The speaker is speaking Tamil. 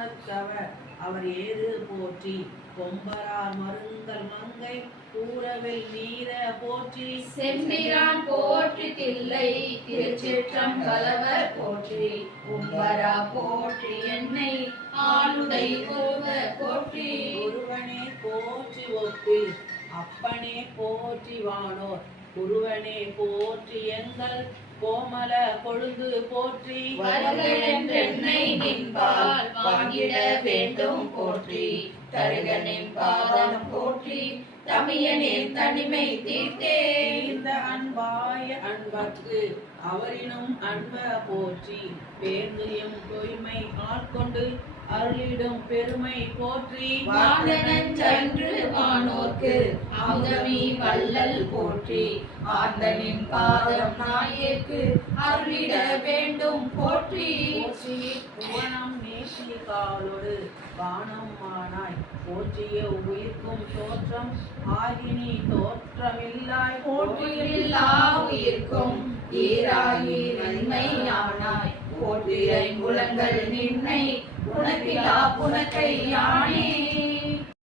வானத்தவர் அவர் ஏறு போற்றி? கொம்பரார் மருந்தல் மங்கை கூறவில் நீர போற்றி. செம்பிரான் போற்றி தில்லை திருச்சிற்றம் கலவர் போற்றி. உம்பரா போற்றி என்னை ஆளுடை போக போற்றி. ஒருவனே போற்றி ஒப்பில் அப்பனே போற்றி வானோர். குருவனே போற்றி எங்கள் கோமல கொழுந்து போற்றி நின்பால் வாங்கிட வேண்டும் போற்றி. தருகனின் பாதம் போற்றி தமியனின் தனிமை தீர்த்தே இந்த அன்பாய அன்பர்க்கு அவரினும் அன்ப போற்றி பேர்ந்தியும் தூய்மை ஆட்கொண்டு அருளிடும் பெருமை போற்றி வானனஞ்சன்று வானோர்க்கு அமுதமி வள்ளல் போற்றி. ஆந்தனின் பாதம் நாயேற்கு அருளிட வேண்டும் போற்றி. புவனம் நேசி காலோடு வானம் மானாய். போற்றிய உயிர்க்கும் தோற்றம் ஆகினி தோற்றமில்லாய். போற்றியில்லா உயிர்க்கும் ஈராயி நன்மையானாய். போற்றியை புலங்கள் நின்னை உனக்கிலா புனக்கை யானே